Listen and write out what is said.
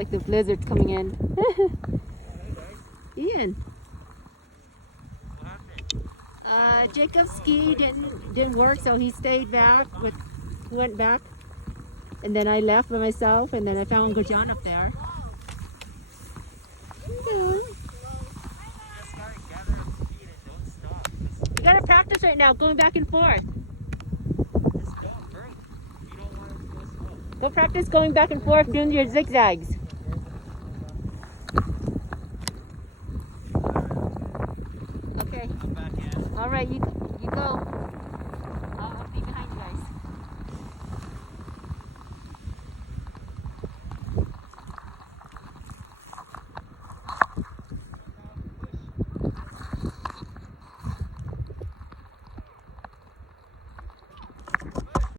like the blizzard's coming in. Ian. Jacob's ski didn't work, so he stayed back. Went back, and then I left by myself, and then I found Gurjan up there. Yeah. You gotta practice right now, going back and forth. Go practice going back and forth, doing your zigzags. Okay. All right, you go.